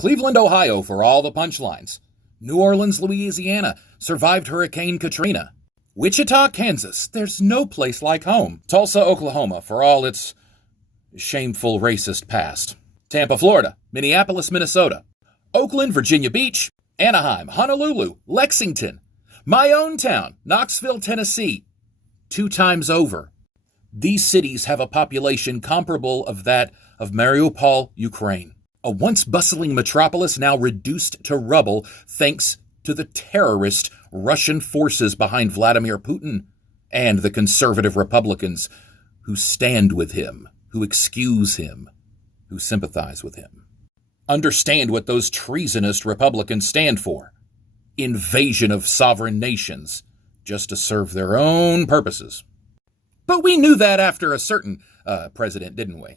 Cleveland, Ohio for all the punchlines. New Orleans, Louisiana survived Hurricane Katrina. Wichita, Kansas, there's no place like home. Tulsa, Oklahoma for all its shameful racist past. Tampa, Florida, Minneapolis, Minnesota, Oakland, Virginia Beach, Anaheim, Honolulu, Lexington, my own town, Knoxville, Tennessee, 2 times over. These cities have a population comparable of that of Mariupol, Ukraine, a once bustling metropolis now reduced to rubble thanks to the terrorist Russian forces behind Vladimir Putin and the conservative Republicans who stand with him, who excuse him, who sympathize with him. Understand what those treasonous Republicans stand for. Invasion of sovereign nations, just to serve their own purposes. But we knew that after a certain president, didn't we?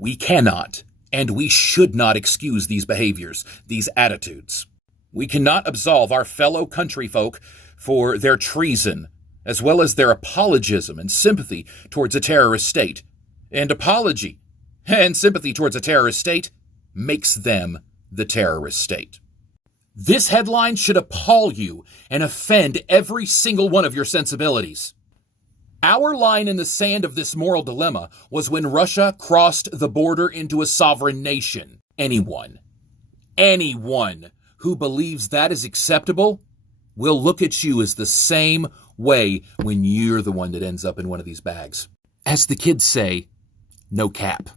We cannot and we should not excuse these behaviors, these attitudes. We cannot absolve our fellow countryfolk for their treason, as well as their apologism and sympathy towards a terrorist state. And apology and sympathy towards a terrorist state makes them the terrorist state. This headline should appall you and offend every single one of your sensibilities. Our line in the sand of this moral dilemma was when Russia crossed the border into a sovereign nation. Anyone who believes that is acceptable will look at you as the same way when you're the one that ends up in one of these bags. As the kids say, no cap.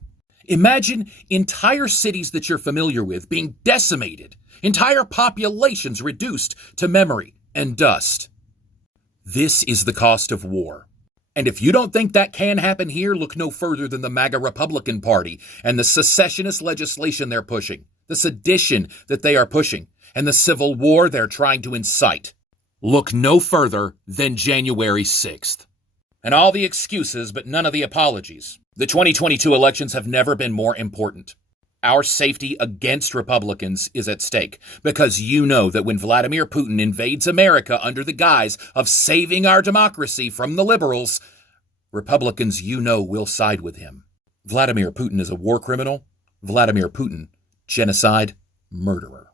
Imagine entire cities that you're familiar with being decimated, entire populations reduced to memory and dust. This is the cost of war. And if you don't think that can happen here, look no further than the MAGA Republican Party and the secessionist legislation they're pushing, the sedition that they are pushing, and the civil war they're trying to incite. Look no further than January 6th. And all the excuses, but none of the apologies. The 2022 elections have never been more important. Our safety against Republicans is at stake because you know that when Vladimir Putin invades America under the guise of saving our democracy from the liberals, Republicans you know will side with him. Vladimir Putin is a war criminal. Vladimir Putin, genocide, murderer.